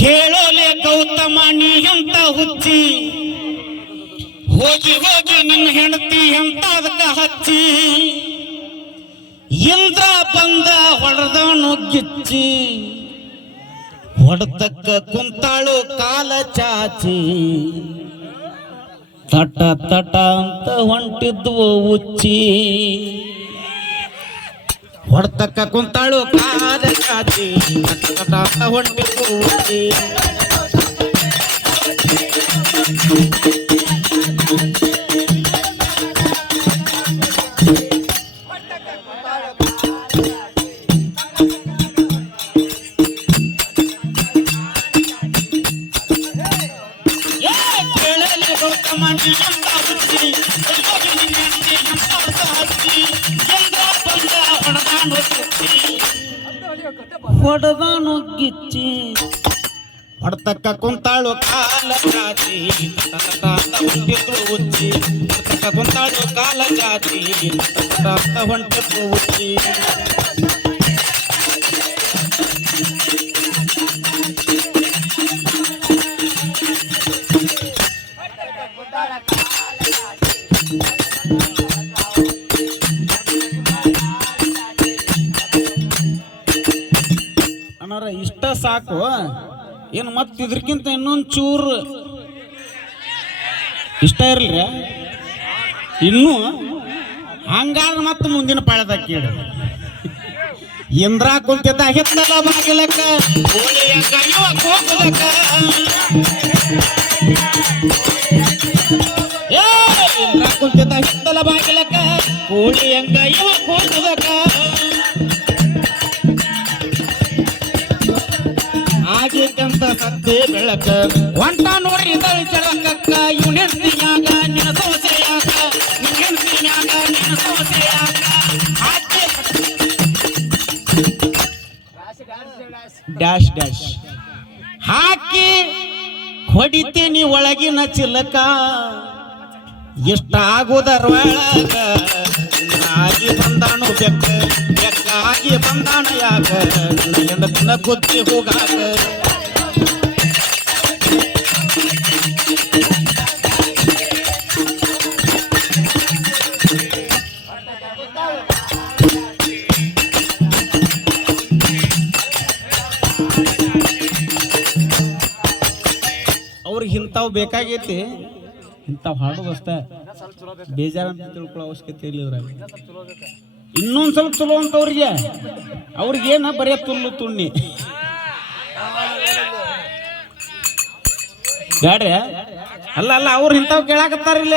ಕೇಳೋಲೆ ಗೌತಮ ನೀ ಎಂತ ಹುಚ್ಚಿ ಹೋಗಿ ಹೋಗಿ ನಿನ್ನ ಹೆಂಡತಿ ಎಂತ ಅದಕ್ಕ ಹಚ್ಚಿ ಇಂದ್ರ ಬಂದ ಹೊಡೆದವನು ಗಿಚ್ಚಿ ಹೊಡೆತಕ್ಕ ಕುಂತಾಳು ಕಾಲ ಚಾಚಿ ತಟ ತಟ ಅಂತ ಹೊಂಟಿದ್ವು ಉಚ್ಚಿ ಹೊಡೆತಕ್ಕ ಕುಂತಾಳು ಕಾಲ ಚಾಚಿ ತಟ ತಟ ಅಂತ ಹೊಂಟಿದ್ವು ಉಚ್ಚಿ ಹೊಡೆದಾನು ಗಿಚ್ಚಿ ಹೊಡೆತಕ್ಕ ಕುಂತಾಳು ಕಾಲ ಚಾಚಿ ಹೊಂಟಿದ್ರು ಉಚ್ಚಿ ಹೊಡೆತಕ್ಕ ಕುಂತಾಳು ಕಾಲ ಚಾಚಿ ಹೊಂಟಿದ್ರು ಉಚ್ಚಿ ಅಣ್ಣಾರ ಇಷ್ಟ ಸಾಕು ಏನು ಮತ್ತೆ ಇದ್ರಕ್ಕಿಂತ ಇನ್ನೊಂದು ಚೂರು ಇಷ್ಟ ಇರಲ್ರಿ ಇನ್ನೂ ಹಂಗಾದ್ರೆ ಮತ್ತೆ ಮುಂದಿನ ಪಾಳದ ಕೇಳಿ ಇಂದ್ರ ಕುಂತಿದ್ದ ಹಿತ್ತಲ ಬಾಗಿಲಕ್ಕ ಇಂದ್ರ ಕುಂತಿದ್ದ ಹಿತ್ತಲ ಬಾಗಿಲಕ್ಕ ಕೋಳಿ ಹಂಗ ಇವ ಕೂದಲಕ್ಕ ಆಗಿಕಂತ ಸದ್ದೆ ಬೆಳಕ ಹೊಂಟ ನೋಡ್ರಿ ಚಳಕಕ್ಕ ಇವ್ ಹೆಂಡತಿಯಾಗ ನಿನ್ನ ಸೋಸೆಯಾಗ ನಿನ್ ಹೆಂಡತಿಯಾಗ ನಿನ್ನ ಸೋಸೆಯಾಗ ಡ್ಯಾಶ್ ಡ್ಯಾಶ್ ಹಾಕಿ ಹೊಡಿತೀನಿ ಒಳಗಿನ ಚಿಲಕ ಇಷ್ಟ ಆಗುದರೊಳಗ ಆಗಿ ಬಂದಾನು ಬೆಕ್ಕ ಬೆಕ್ಕ ಆಗಿ ಬಂದಾನ ಯಾಕ ಎಂದ ಗುತ್ತಿ ಹೋಗಾಕ ಅವ್ರಿಗೆ ಇಂಥವು ಬೇಕಾಗೈತಿ ಇಂಥವು ಹಾಡೋದು ಅಷ್ಟೇ ಬೇಜಾರಂತ ತಿಳ್ಕೊಳ್ಳೋ ಅವಶ್ಯಕತೆ ಇಲ್ಲ ಇನ್ನೊಂದು ಸ್ವಲ್ಪ ಚಲೋ ಅಂತ ಅವ್ರಿಗೇನ ಬರೀ ತುಳ್ಳು ತುಣ್ಣಿ ಬ್ಯಾಡ್ರಿ ಅಲ್ಲ ಅಲ್ಲ ಅವ್ರು ಇಂಥವು ಕೇಳಾಕತ್ತಾರಿಲ್ಲ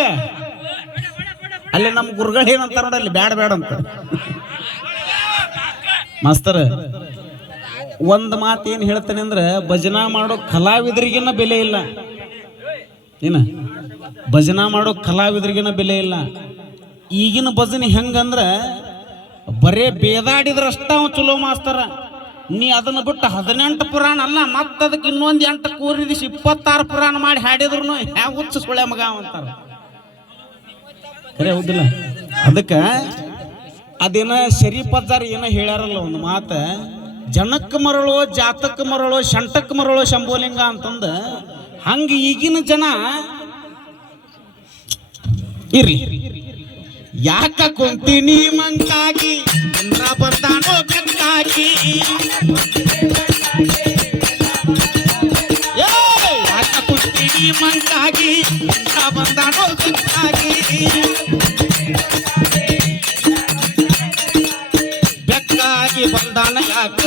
ಅಲ್ಲಿ ನಮ್ಮ ಗುರುಗಳು ಏನಂತಾರ ನೋಡಲ್ಲಿ ಬ್ಯಾಡ ಬ್ಯಾಡ ಅಂತ ಮಾಸ್ತರ ಒಂದು ಮಾತು ಏನು ಹೇಳ್ತಾನೆ ಅಂದ್ರೆ ಭಜನಾ ಮಾಡೋ ಕಲಾವಿದರಿಗಿನ ಬೆಲೆ ಇಲ್ಲ ಏನ ಭಜನಾ ಮಾಡೋ ಕಲಾವಿದರಿಗಿನ ಬೆಲೆ ಇಲ್ಲ ಈಗಿನ ಭಜನೆ ಹೆಂಗಂದ್ರೆ ಬರೇ ಬೇದಾಡಿದ್ರಷ್ಟ ಅವ ಚಲೋ ಮಾಸ್ತರ ನೀ ಅದನ್ನ ಬಿಟ್ಟು 18 ಪುರಾಣ ಅಲ್ಲ ಮತ್ತದಕ್ಕೆ ಇನ್ನೊಂದು 8 ಕೂರಿದಿಸಿ 26 ಪುರಾಣ ಮಾಡಿ ಹಾಡಿದ್ರು ಹ್ಯಾ ಹುಚ್ಚ ಸುಳೆ ಮಗ ಅಂತಾರ ಖರೆ ಹೌದಿಲ್ಲ ಅದಕ್ಕೆ ಅದೇನ ಶರೀಫಜ್ಜಾರ್ ಏನೋ ಹೇಳ್ಯಾರಲ್ಲ ಒಂದು ಮಾತ ಜನಕ್ಕೆ ಮರಳೋ ಜಾತಕ್ಕೆ ಮರಳೋ ಶಂಟಕ್ಕೆ ಮರಳೋ ಶಂಭೋಲಿಂಗ ಅಂತಂದ ಹಂಗ ಈಗಿನ ಜನ ಇರ್ಲಿ ಯಾಕ ಕುಂತೀನಿ ಮಂಕಾಗಿ ಇಂದ್ರ ಬಂದಾನೋ ಬೆಕ್ಕಾಗಿ ಯಾಕ ಕುಂತೀನಿ ಮಂಕಾಗಿ ಇಂದ್ರ ಬಂದಾನೋ ಬೆಕ್ಕಾಗಿ ಬೆಕ್ಕಾಗಿ ಬಂದಾನ ಯಾಕ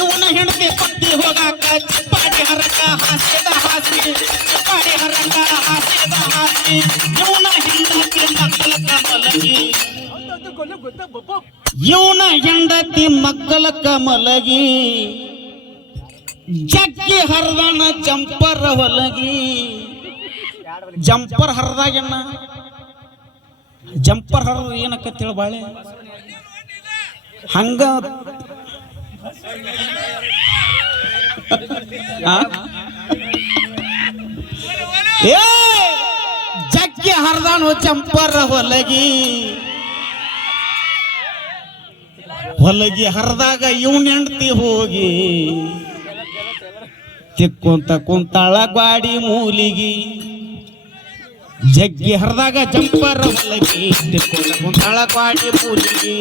ಇವನ ಹೆಂಡತಿ ಪಟ್ಟಿ ಹೋಗಾಕ ಚಿಪ್ಪಾಡಿ ಹರಕ ಹಾಸ್ಯದ ಹಾಸಿ ಚಿಪ್ಪಾಡಿ ಹರಕ ಹಾಸ್ಯದ ಹಾಸಿ ಇವನ ಹೆಂಡತಿ ಮಕ್ಕಳ ಕಮಲಗಿ ಇವನ ಹೆಂಡತಿ ಮಕ್ಕಳ ಕಮಲಗಿ ಜಗ್ಗಿ ಹರದನ ಜಂಪರ್ ಹೊಲಗಿ ಜಂಪರ್ ಹರದಾಗಣ್ಣ ಜಂಪರ್ ಹರದ ಏನಕ್ಕಂತೇಳಿ ಬಾಳೆ ಹಂಗ ಜಗ್ಗಿ ಹರದಾನು ಜಂಪರ್ ಹೊಲಗಿ ಹೊಲಗಿ ಹರಿದಾಗ ಇವನ್ ಹೆಂಡತಿ ಹೋಗಿ ತಿಕ್ಕೊಂತ ಕುಂತಾಳ ಗ್ವಾಡಿ ಮೂಲಿಗಿ ಜಗ್ಗಿ ಹರಿದಾಗ ಜಂಪರ ಹೊಲಗಿ ತಿಕ್ಕೊಂತ ಕುಂತಾಳ ಗ್ವಾಡಿ ಮೂಲಿಗಿ